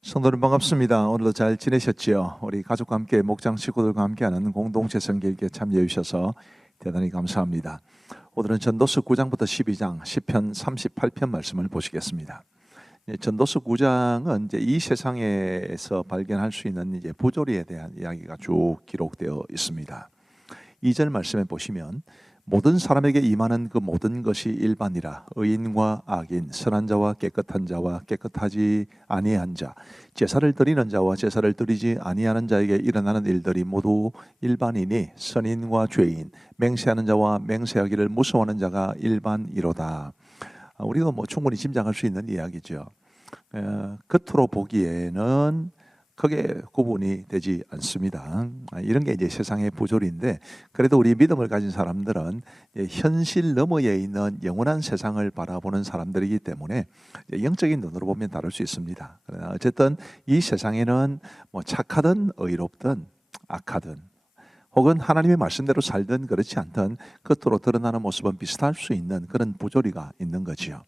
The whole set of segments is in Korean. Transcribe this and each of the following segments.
성도님 반갑습니다. 오늘도 잘 지내셨지요? 우리 가족과 함께 목장 식구들과 함께하는 공동체 성경읽기에 참여해 주셔서 대단히 감사합니다. 오늘은 전도서 9장부터 12장 시편 38편 말씀을 보시겠습니다. 전도서 9장은 이제 이 세상에서 발견할 수 있는 이제 부조리에 대한 이야기가 쭉 기록되어 있습니다. 2절 말씀에 보시면 모든 사람에게 임하는 그 모든 것이 일반이라 의인과 악인, 선한 자와 깨끗한 자와 깨끗하지 아니한 자, 제사를 드리는 자와 제사를 드리지 아니하는 자에게 일어나는 일들이 모두 일반이니 선인과 죄인, 맹세하는 자와 맹세하기를 무서워하는 자가 일반이로다. 우리가 충분히 짐작할 수 있는 이야기죠. 겉으로 보기에는 크게 구분이 되지 않습니다. 이런 게 이제 세상의 부조리인데, 그래도 우리 믿음을 가진 사람들은 현실 너머에 있는 영원한 세상을 바라보는 사람들이기 때문에 영적인 눈으로 보면 다를 수 있습니다. 그러나 어쨌든 이 세상에는 착하든 의롭든 악하든 혹은 하나님의 말씀대로 살든 그렇지 않든 겉으로 드러나는 모습은 비슷할 수 있는 그런 부조리가 있는 거지요.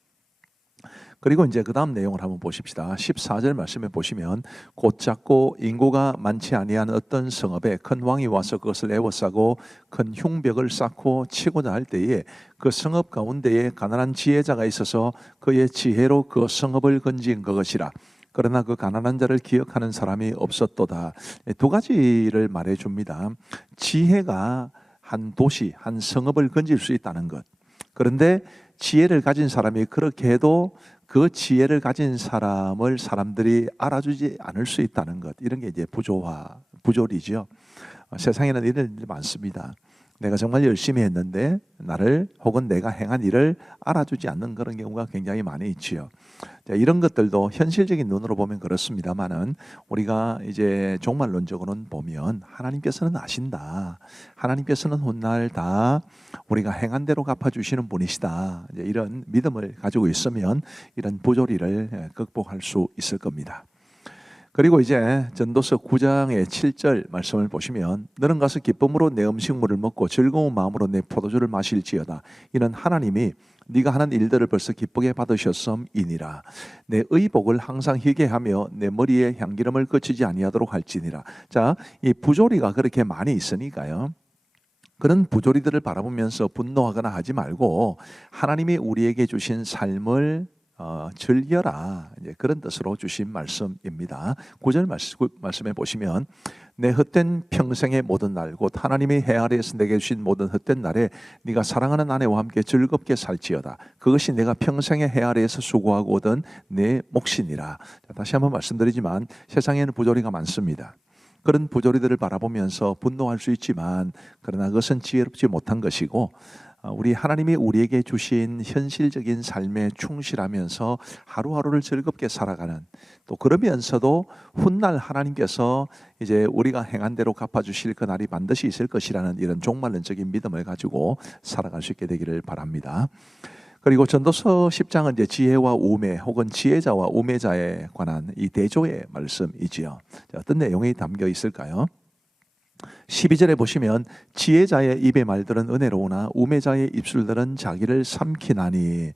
그리고 이제 그 다음 내용을 한번 보십시다. 14절 말씀에 보시면 곧 작고 인구가 많지 아니한 어떤 성읍에 큰 왕이 와서 그것을 에워싸고 큰 흉벽을 쌓고 치고자 할 때에 그 성읍 가운데에 가난한 지혜자가 있어서 그의 지혜로 그 성읍을 건진 그것이라. 그러나 그 가난한 자를 기억하는 사람이 없었도다. 두 가지를 말해 줍니다. 지혜가 한 도시, 한 성읍을 건질 수 있다는 것. 그런데 지혜를 가진 사람이 그렇게 해도 그 지혜를 가진 사람을 사람들이 알아주지 않을 수 있다는 것, 이런 게 이제 부조리죠. 세상에는 이런 일이 많습니다. 내가 정말 열심히 했는데 나를 혹은 내가 행한 일을 알아주지 않는 그런 경우가 굉장히 많이 있지요. 이런 것들도 현실적인 눈으로 보면 그렇습니다만은 우리가 이제 종말론적으로는 보면 하나님께서는 아신다. 하나님께서는 훗날 다 우리가 행한 대로 갚아주시는 분이시다. 이제 이런 믿음을 가지고 있으면 이런 부조리를 극복할 수 있을 겁니다. 그리고 이제 전도서 9장의 7절 말씀을 보시면 너는 가서 기쁨으로 내 음식물을 먹고 즐거운 마음으로 내 포도주를 마실지어다. 이는 하나님이 네가 하는 일들을 벌써 기쁘게 받으셨음이니라. 내 의복을 항상 희게 하며 내 머리에 향기름을 거치지 아니하도록 할지니라. 자, 이 부조리가 그렇게 많이 있으니까요. 그런 부조리들을 바라보면서 분노하거나 하지 말고 하나님이 우리에게 주신 삶을 즐겨라, 이제 그런 뜻으로 주신 말씀입니다. 9절 말씀에 보시면 내 헛된 평생의 모든 날 곧 하나님이 해 아래에서 내게 주신 모든 헛된 날에 네가 사랑하는 아내와 함께 즐겁게 살지어다. 그것이 내가 평생의 해 아래에서 수고하고 얻은 내 몫이니라. 다시 한번 말씀드리지만 세상에는 부조리가 많습니다. 그런 부조리들을 바라보면서 분노할 수 있지만 그러나 그것은 지혜롭지 못한 것이고 우리 하나님이 우리에게 주신 현실적인 삶에 충실하면서 하루하루를 즐겁게 살아가는, 또 그러면서도 훗날 하나님께서 이제 우리가 행한 대로 갚아주실 그 날이 반드시 있을 것이라는 이런 종말론적인 믿음을 가지고 살아갈 수 있게 되기를 바랍니다. 그리고 전도서 10장은 이제 지혜와 우매 혹은 지혜자와 우매자에 관한 이 대조의 말씀이지요. 어떤 내용이 담겨 있을까요? 12절에 보시면 지혜자의 입의 말들은 은혜로우나 우매자의 입술들은 자기를 삼키나니.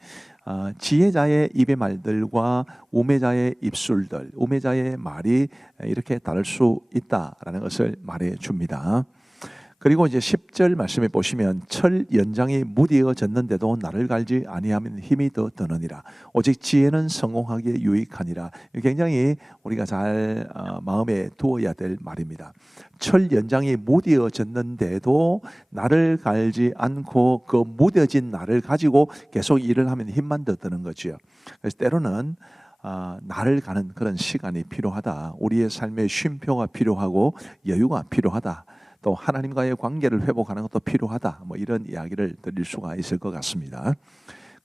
지혜자의 입의 말들과 우매자의 입술들, 우매자의 말이 이렇게 다를 수 있다라는 것을 말해 줍니다. 그리고 이제 10절 말씀에 보시면 철 연장이 무디어졌는데도 나를 갈지 아니하면 힘이 더 드느니라. 오직 지혜는 성공하기에 유익하니라. 굉장히 우리가 잘 마음에 두어야 될 말입니다. 철 연장이 무디어졌는데도 나를 갈지 않고 그 무뎌진 나를 가지고 계속 일을 하면 힘만 더 드는 거죠. 그래서 때로는 나를 가는 그런 시간이 필요하다. 우리의 삶에 쉼표가 필요하고 여유가 필요하다. 또 하나님과의 관계를 회복하는 것도 필요하다. 이런 이야기를 드릴 수가 있을 것 같습니다.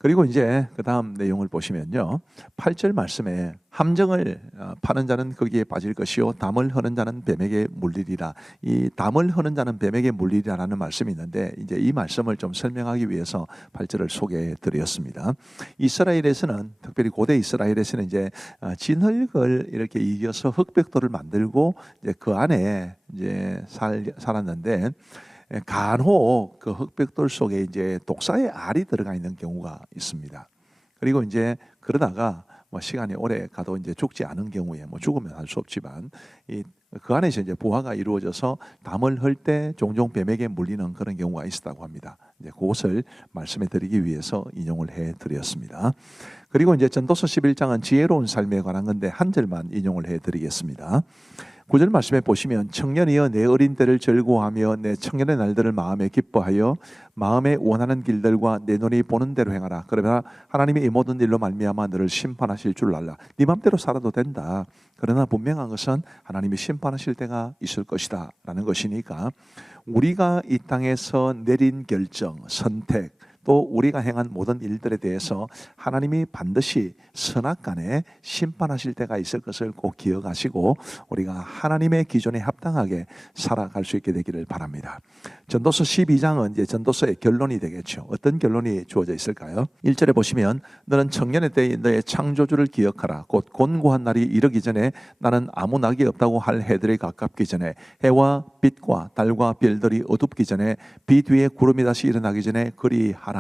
그리고 이제 그 다음 내용을 보시면요, 8절 말씀에 함정을 파는 자는 거기에 빠질 것이요 담을 허는 자는 뱀에게 물리리라. 이 담을 허는 자는 뱀에게 물리리라는 말씀이 있는데 이제 이 말씀을 좀 설명하기 위해서 8절을 소개해 드렸습니다. 이스라엘에서는, 특별히 고대 이스라엘에서는 이제 진흙을 이렇게 이겨서 흙벽돌을 만들고 이제 그 안에 이제 살았는데 간혹 그 흙벽돌 속에 이제 독사의 알이 들어가 있는 경우가 있습니다. 그리고 이제 그러다가 뭐 시간이 오래 가도 이제 죽지 않은 경우에 뭐 죽으면 할 수 없지만 그 안에서 이제 부화가 이루어져서 담을 헐 때 종종 뱀에게 물리는 그런 경우가 있었다고 합니다. 이제 그것을 말씀해 드리기 위해서 인용을 해 드렸습니다. 그리고 이제 전도서 11장은 지혜로운 삶에 관한 건데 한 절만 인용을 해 드리겠습니다. 9절 말씀에 보시면 청년이여 내 어린 때를 즐거워하며 내 청년의 날들을 마음에 기뻐하여 마음에 원하는 길들과 내 눈이 보는 대로 행하라. 그러면 하나님이 이 모든 일로 말미암아 너를 심판하실 줄 알라. 네 맘대로 살아도 된다. 그러나 분명한 것은 하나님이 심판하실 때가 있을 것이다 라는 것이니까 우리가 이 땅에서 내린 결정, 선택 또 우리가 행한 모든 일들에 대해서 하나님이 반드시 선악간에 심판하실 때가 있을 것을 꼭 기억하시고 우리가 하나님의 기준에 합당하게 살아갈 수 있게 되기를 바랍니다. 전도서 12장은 이제 전도서의 결론이 되겠죠. 어떤 결론이 주어져 있을까요? 1절에 보시면 너는 청년의 때에 너의 창조주를 기억하라. 곧 곤고한 날이 이르기 전에 나는 아무 낙이 없다고 할 해들이 가깝기 전에 해와 빛과 달과 별들이 어둡기 전에 빛 위에 구름이 다시 일어나기 전에 그리하라.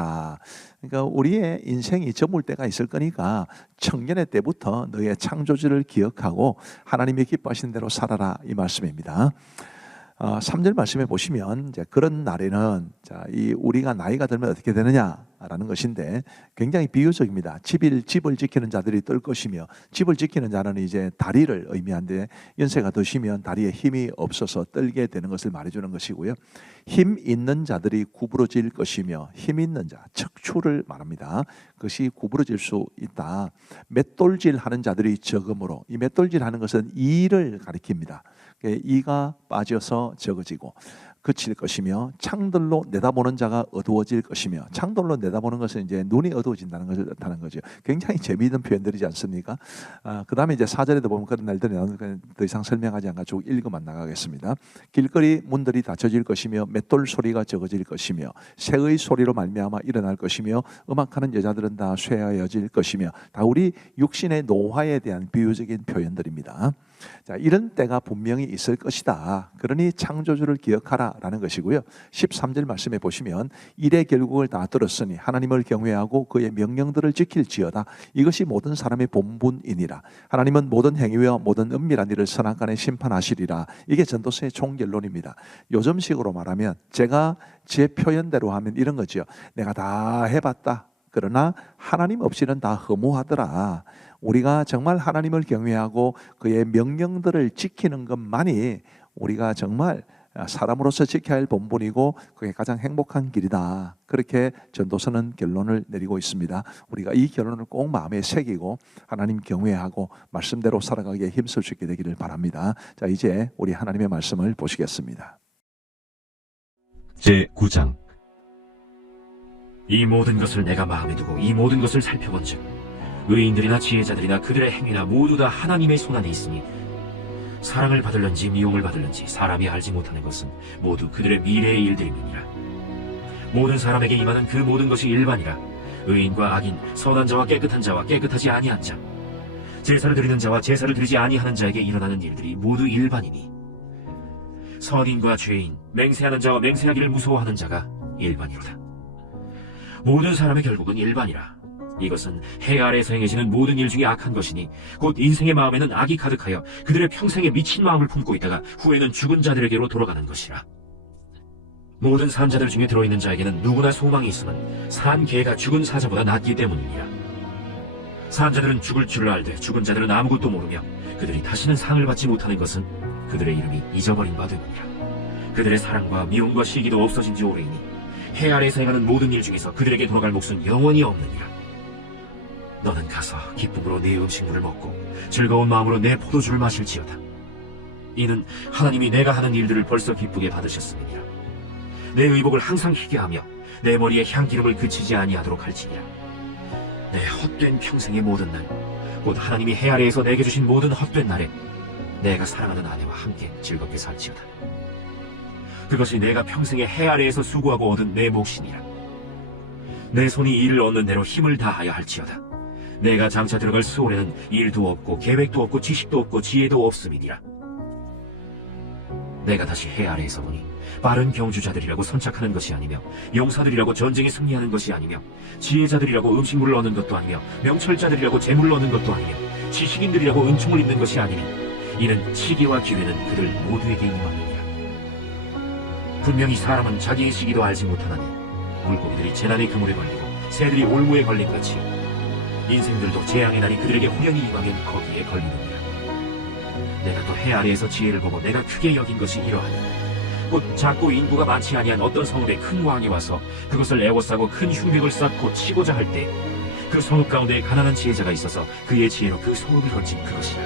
그러니까 우리의 인생이 저물 때가 있을 거니까 청년의 때부터 너의 창조주를 기억하고 하나님이 기뻐하시는 대로 살아라 이 말씀입니다. 3절 말씀에 보시면 이제 그런 날에는 우리가 나이가 들면 어떻게 되느냐라는 것인데 굉장히 비유적입니다. 집을 지키는 자들이 뜰 것이며 집을 지키는 자는 이제 다리를 의미하는데 연세가 드시면 다리에 힘이 없어서 떨게 되는 것을 말해주는 것이고요. 힘 있는 자들이 구부러질 것이며 힘 있는 자, 척추를 말합니다. 그것이 구부러질 수 있다. 맷돌질 하는 자들이 적음으로 이 맷돌질 하는 것은 이를 가리킵니다. 이가 빠져서 적어지고 그칠 것이며 창들로 내다보는 자가 어두워질 것이며 창들로 내다보는 것은 이제 눈이 어두워진다는 것을 뜻하는 거죠. 굉장히 재미있는 표현들이지 않습니까? 그 다음에 이제 4절에도 보면 그런 날들이 나오는데 더 이상 설명하지 않고 읽어만 나가겠습니다. 길거리 문들이 닫혀질 것이며 맷돌 소리가 적어질 것이며 새의 소리로 말미암아 일어날 것이며 음악하는 여자들은 다 쇠하여질 것이며 다 우리 육신의 노화에 대한 비유적인 표현들입니다. 자, 이런 때가 분명히 있을 것이다. 그러니 창조주를 기억하라 라는 것이고요. 13절 말씀에 보시면 일의 결국을 다 들었으니 하나님을 경외하고 그의 명령들을 지킬지어다. 이것이 모든 사람의 본분이니라. 하나님은 모든 행위와 모든 은밀한 일을 선악간에 심판하시리라. 이게 전도서의 총결론입니다. 요즘식으로 말하면 제가 제 표현대로 하면 이런 거죠. 내가 다 해봤다. 그러나 하나님 없이는 다 허무하더라. 우리가 정말 하나님을 경외하고 그의 명령들을 지키는 것만이 우리가 정말 사람으로서 지켜야 할 본분이고 그게 가장 행복한 길이다. 그렇게 전도서는 결론을 내리고 있습니다. 우리가 이 결론을 꼭 마음에 새기고 하나님 경외하고 말씀대로 살아가기에 힘쓸 수 있게 되기를 바랍니다. 자, 이제 우리 하나님의 말씀을 보시겠습니다. 제9장 이 모든 것을 내가 마음에 두고 이 모든 것을 살펴본즉 의인들이나 지혜자들이나 그들의 행위나 모두 다 하나님의 손안에 있으니 사랑을 받을런지 미움을 받을런지 사람이 알지 못하는 것은 모두 그들의 미래의 일들임이니라. 모든 사람에게 임하는 그 모든 것이 일반이라. 의인과 악인, 선한 자와 깨끗한 자와 깨끗하지 아니한 자, 제사를 드리는 자와 제사를 드리지 아니하는 자에게 일어나는 일들이 모두 일반이니 선인과 죄인, 맹세하는 자와 맹세하기를 무서워하는 자가 일반이로다. 모든 사람의 결국은 일반이라. 이것은 해 아래에서 행해지는 모든 일 중에 악한 것이니 곧 인생의 마음에는 악이 가득하여 그들의 평생에 미친 마음을 품고 있다가 후에는 죽은 자들에게로 돌아가는 것이라. 모든 산 자들 중에 들어있는 자에게는 누구나 소망이 있으면 산 개가 죽은 사자보다 낫기 때문이니라. 산 자들은 죽을 줄을 알되 죽은 자들은 아무것도 모르며 그들이 다시는 상을 받지 못하는 것은 그들의 이름이 잊어버린 바 되느니라. 그들의 사랑과 미움과 시기도 없어진 지 오래이니 해 아래에서 행하는 모든 일 중에서 그들에게 돌아갈 몫은 영원히 없느니라. 너는 가서 기쁨으로 네 음식물을 먹고 즐거운 마음으로 내 포도주를 마실지어다. 이는 하나님이 내가 하는 일들을 벌써 기쁘게 받으셨음이니라. 내 의복을 항상 희게 하며 내 머리에 향기름을 그치지 아니하도록 할지니라. 내 헛된 평생의 모든 날, 곧 하나님이 해 아래에서 내게 주신 모든 헛된 날에 내가 사랑하는 아내와 함께 즐겁게 살지어다. 그것이 내가 평생에 해 아래에서 수고하고 얻은 내 몫이니라. 내 손이 일을 얻는 대로 힘을 다하여 할지어다. 내가 장차 들어갈 수월에는 일도 없고 계획도 없고 지식도 없고 지혜도 없음이니라. 내가 다시 해 아래에서 보니 빠른 경주자들이라고 선착하는 것이 아니며 용사들이라고 전쟁에 승리하는 것이 아니며 지혜자들이라고 음식물을 얻는 것도 아니며 명철자들이라고 재물을 얻는 것도 아니며 지식인들이라고 은총을 입는 것이 아니니 이는 시기와 기회는 그들 모두에게 임하느니라. 분명히 사람은 자기의 시기도 알지 못하나니 물고기들이 재난의 그물에 걸리고 새들이 올무에 걸린 같이 인생들도 재앙의 날이 그들에게 호련히 임하면 거기에 걸리느니라. 내가 또 해 아래에서 지혜를 보고 내가 크게 여긴 것이 이러하니 곧 작고 인구가 많지 아니한 어떤 성읍에 큰 왕이 와서 그것을 애워싸고 큰 흉벽을 쌓고 치고자 할 때 그 성읍 가운데 가난한 지혜자가 있어서 그의 지혜로 그 성읍을 건진 그것이라.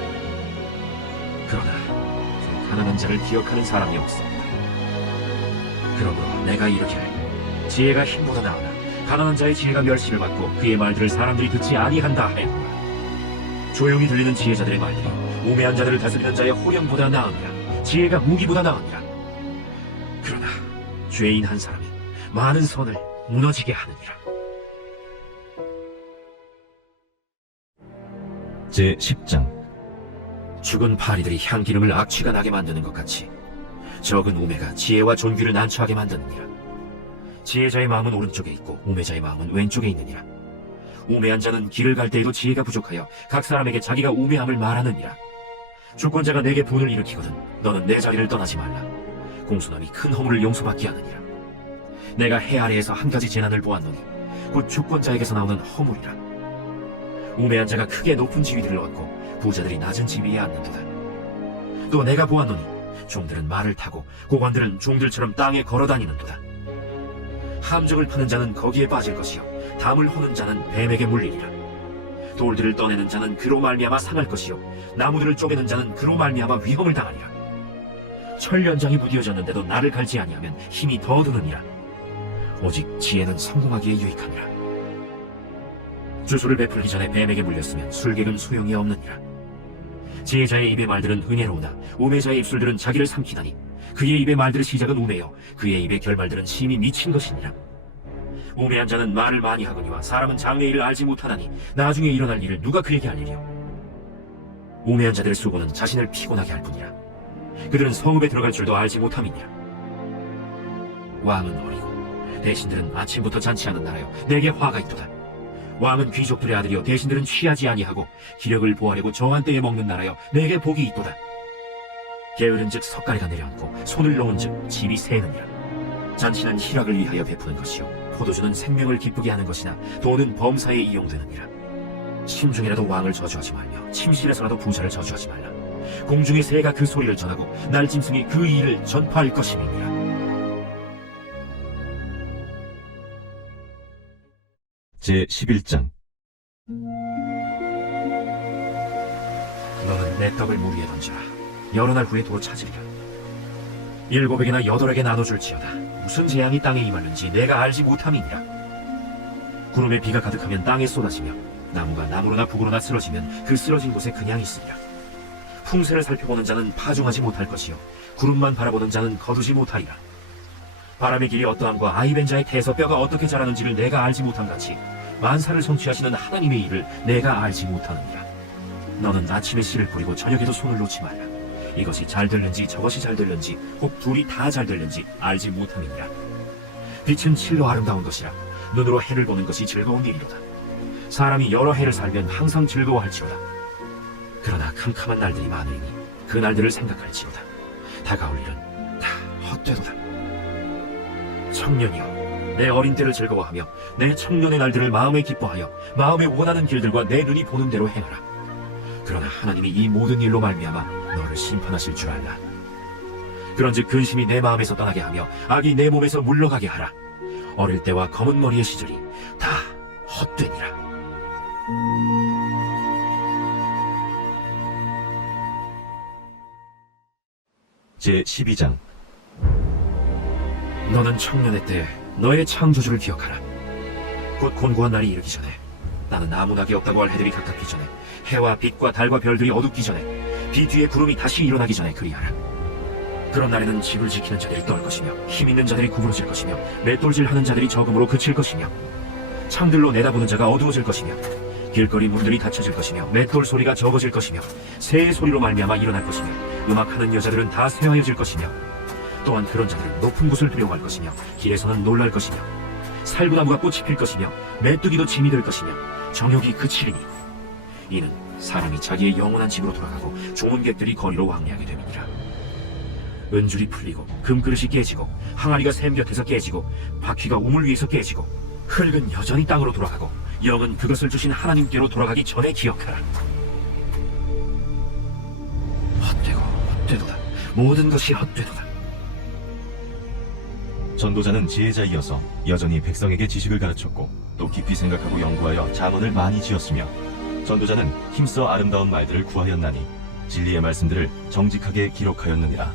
그러나 그 가난한 자를 기억하는 사람이 없습니다. 그러므로 내가 이르기를 지혜가 힘보다 나으나 가난한 자의 지혜가 멸시를 받고 그의 말들을 사람들이 듣지 아니한다 하였노라. 조용히 들리는 지혜자들의 말들이 우매한 자들을 다스리는 자의 호령보다 나으니라. 지혜가 무기보다 나으니라. 그러나 죄인 한 사람이 많은 선을 무너지게 하느니라. 제10장. 죽은 파리들이 향기름을 악취가 나게 만드는 것 같이 적은 우매가 지혜와 존귀를 난처하게 만드느니라. 지혜자의 마음은 오른쪽에 있고 우매자의 마음은 왼쪽에 있느니라. 우매한 자는 길을 갈 때에도 지혜가 부족하여 각 사람에게 자기가 우매함을 말하느니라. 주권자가 내게 분을 일으키거든 너는 내 자리를 떠나지 말라. 공손함이 큰 허물을 용서받게 하느니라. 내가 해 아래에서 한 가지 재난을 보았노니 곧 주권자에게서 나오는 허물이라. 우매한 자가 크게 높은 지위들을 얻고 부자들이 낮은 지위에 앉는도다. 또 내가 보았노니 종들은 말을 타고 고관들은 종들처럼 땅에 걸어다니는도다. 함정을 파는 자는 거기에 빠질 것이요 담을 허는 자는 뱀에게 물리리라. 돌들을 떠내는 자는 그로 말미암아 상할 것이요 나무들을 쪼개는 자는 그로 말미암아 위험을 당하리라. 철 연장이 무디어졌는데도 나를 갈지 아니하면 힘이 더 드느니라. 오직 지혜는 성공하기에 유익하니라. 주술을 베풀기 전에 뱀에게 물렸으면 술객은 소용이 없느니라. 지혜자의 입의 말들은 은혜로우나 우매자의 입술들은 자기를 삼키나니 그의 입의 말들의 시작은 우매요 그의 입의 결말들은 심히 미친 것이니라. 우매한 자는 말을 많이 하거니와 사람은 장래의 일을 알지 못하나니 나중에 일어날 일을 누가 그에게 알리리요. 우매한 자들의 수고는 자신을 피곤하게 할 뿐이라. 그들은 성읍에 들어갈 줄도 알지 못함이니라. 왕은 어리고 대신들은 아침부터 잔치하는 나라여 내게 화가 있도다. 왕은 귀족들의 아들이요 대신들은 취하지 아니하고 기력을 보하려고 정한 때에 먹는 나라여 내게 복이 있도다. 게으른즉 석가래가 내려앉고 손을 놓은즉 집이 새느니라. 잔치는 희락을 위하여 베푸는 것이요 포도주는 생명을 기쁘게 하는 것이나 돈은 범사에 이용되느니라. 심중이라도 왕을 저주하지 말며 침실에서라도 부자를 저주하지 말라. 공중의 새가 그 소리를 전하고 날짐승이 그 일을 전파할 것임이니라. 제11장. 너는 내 떡을 물 위에 던지라. 여러 날 후에 도로 찾으리라. 7에게나 8에게 나눠줄지어다. 무슨 재앙이 땅에 임하는지 내가 알지 못함이니라. 구름에 비가 가득하면 땅에 쏟아지며 나무가 나무로나 북으로나 쓰러지면 그 쓰러진 곳에 그냥 있으리라. 풍세를 살펴보는 자는 파종하지 못할 것이요 구름만 바라보는 자는 거두지 못하리라. 바람의 길이 어떠함과 아이벤 자의 태에서 뼈가 어떻게 자라는지를 내가 알지 못함 같이 만사를 성취하시는 하나님의 일을 내가 알지 못하느니라. 너는 아침에 씨를 뿌리고 저녁에도 손을 놓지 말라. 이것이 잘 될는지 저것이 잘 될는지 혹 둘이 다 잘 될는지 알지 못함이니라. 빛은 실로 아름다운 것이라 눈으로 해를 보는 것이 즐거운 일이로다. 사람이 여러 해를 살면 항상 즐거워할지로다. 그러나 캄캄한 날들이 많으니 그 날들을 생각할지로다. 다가올 일은 다 헛되도다. 청년이여 내 어린 때를 즐거워하며 내 청년의 날들을 마음에 기뻐하여 마음에 원하는 길들과 내 눈이 보는 대로 행하라. 그러나 하나님이 이 모든 일로 말미암아 너를 심판하실 줄 알라. 그런즉 근심이 내 마음에서 떠나게 하며 악이 내 몸에서 물러가게 하라. 어릴 때와 검은 머리의 시절이 다 헛되니라. 제12장. 너는 청년의 때 너의 창조주를 기억하라. 곧 곤고한 날이 이르기 전에 나는 아무 낙이 없다고 할 해들이 가깝기 전에 해와 빛과 달과 별들이 어둡기 전에 빛 뒤에 구름이 다시 일어나기 전에 그리하라. 그런 날에는 집을 지키는 자들이 떨 것이며 힘 있는 자들이 구부러질 것이며 맷돌질하는 자들이 적음으로 그칠 것이며 창들로 내다보는 자가 어두워질 것이며 길거리 문들이 닫혀질 것이며 맷돌 소리가 적어질 것이며 새의 소리로 말미암아 일어날 것이며 음악하는 여자들은 다 새하여질 것이며 또한 그런 자들은 높은 곳을 두려워할 것이며 길에서는 놀랄 것이며 살구나무가 꽃이 필 것이며 메뚜기도 짐이 될 것이며 정욕이 그치리니 이는 사람이 자기의 영원한 집으로 돌아가고 조문객들이 거리로 왕래하게 됨이니라. 은줄이 풀리고 금그릇이 깨지고 항아리가 샘 곁에서 깨지고 바퀴가 우물 위에서 깨지고 흙은 여전히 땅으로 돌아가고 영은 그것을 주신 하나님께로 돌아가기 전에 기억하라. 헛되고 헛되도다. 모든 것이 헛되도다. 전도자는 지혜자이어서 여전히 백성에게 지식을 가르쳤고 또 깊이 생각하고 연구하여 잠언을 많이 지었으며 전도자는 힘써 아름다운 말들을 구하였나니 진리의 말씀들을 정직하게 기록하였느니라.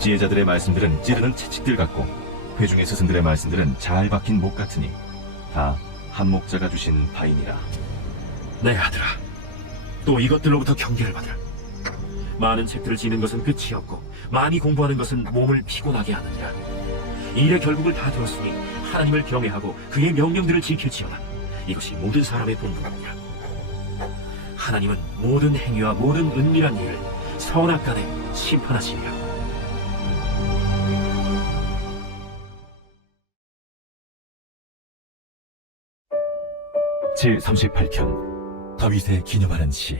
지혜자들의 말씀들은 찌르는 채찍들 같고 회중의 스승들의 말씀들은 잘 박힌 목 같으니 다 한 목자가 주신 바이니라. 내 아들아, 또 이것들로부터 경계를 받으라. 많은 책들을 지는 것은 끝이 없고 많이 공부하는 것은 몸을 피곤하게 하느니라. 일의 결국을 다 들었으니 하나님을 경외하고 그의 명령들을 지킬지어다. 이것이 모든 사람의 본분이니라. 하나님은 모든 행위와 모든 은밀한 일을 선악간에 심판하시리라. 제38편 다윗의 기념하는 시.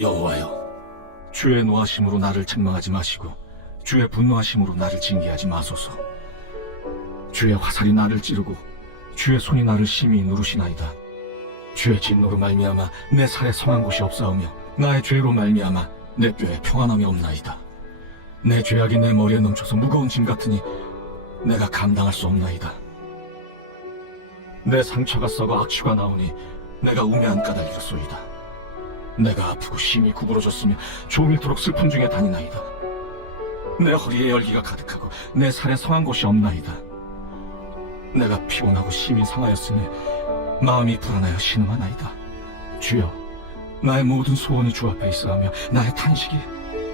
여호와여, 주의 노하심으로 나를 책망하지 마시고 주의 분노하심으로 나를 징계하지 마소서. 주의 화살이 나를 찌르고 주의 손이 나를 심히 누르시나이다. 주의 진노로 말미암아 내 살에 성한 곳이 없사오며 나의 죄로 말미암아 내 뼈에 평안함이 없나이다. 내 죄악이 내 머리에 넘쳐서 무거운 짐 같으니 내가 감당할 수 없나이다. 내 상처가 썩어 악취가 나오니 내가 우매한 까닭이로소이다. 내가 아프고 심히 구부러졌으며 종일토록 슬픔 중에 다니나이다. 내 허리에 열기가 가득하고 내 살에 성한 곳이 없나이다. 내가 피곤하고 심히 상하였으니 마음이 불안하여 신음하나이다. 주여, 나의 모든 소원이 주 앞에 있어하며 나의 탄식이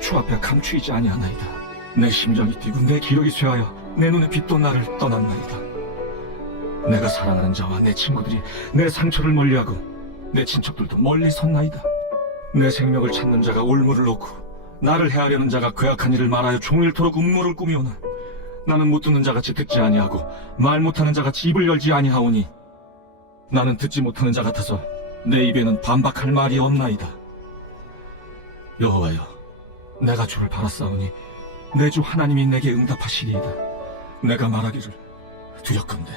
주 앞에 감추이지 아니하나이다. 내 심장이 뛰고 내 기력이 쇠하여 내 눈의 빛도 나를 떠났나이다. 내가 사랑하는 자와 내 친구들이 내 상처를 멀리하고 내 친척들도 멀리 섰나이다. 내 생명을 찾는 자가 올무를 놓고 나를 해하려는 자가 괴악한 일을 말하여 종일토록 음모를 꾸미오나 나는 못 듣는 자같이 듣지 아니하고 말 못하는 자같이 입을 열지 아니하오니 나는 듣지 못하는 자 같아서 내 입에는 반박할 말이 없나이다. 여호와여, 내가 주를 바라싸우니 내 주 하나님이 내게 응답하시리이다. 내가 말하기를 두렵건대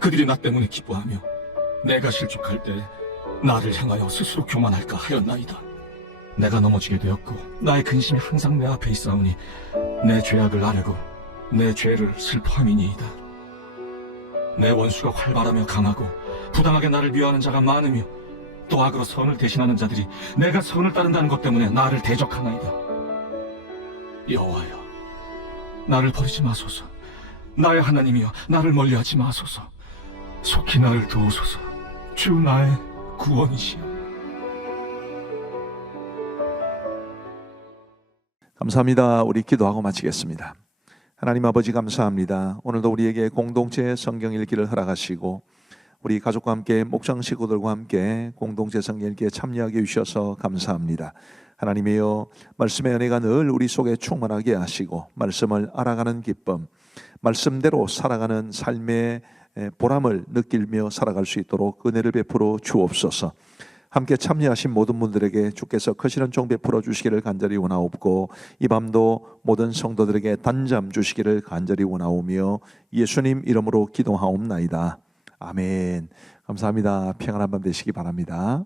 그들이 나 때문에 기뻐하며 내가 실족할 때 나를 향하여 스스로 교만할까 하였나이다. 내가 넘어지게 되었고 나의 근심이 항상 내 앞에 있사오니 내 죄악을 아뢰고 내 죄를 슬퍼함이니이다. 내 원수가 활발하며 강하고 부당하게 나를 미워하는 자가 많으며 또 악으로 선을 대신하는 자들이 내가 선을 따른다는 것 때문에 나를 대적하나이다. 여호와여, 나를 버리지 마소서. 나의 하나님이여, 나를 멀리하지 마소서. 속히 나를 도우소서. 주 나의 구원이시여. 감사합니다. 우리 기도하고 마치겠습니다. 하나님 아버지 감사합니다. 오늘도 우리에게 공동체 성경 읽기를 허락하시고 우리 가족과 함께 목장 식구들과 함께 공동체 성경 읽기에 참여하게 해주셔서 감사합니다. 하나님이여, 말씀의 은혜가 늘 우리 속에 충만하게 하시고 말씀을 알아가는 기쁨, 말씀대로 살아가는 삶의 보람을 느끼며 살아갈 수 있도록 은혜를 베풀어 주옵소서. 함께 참여하신 모든 분들에게 주께서 크신 은총 베풀어 주시기를 간절히 원하옵고 이 밤도 모든 성도들에게 단잠 주시기를 간절히 원하오며 예수님 이름으로 기도하옵나이다. 아멘. 감사합니다. 평안한 밤 되시기 바랍니다.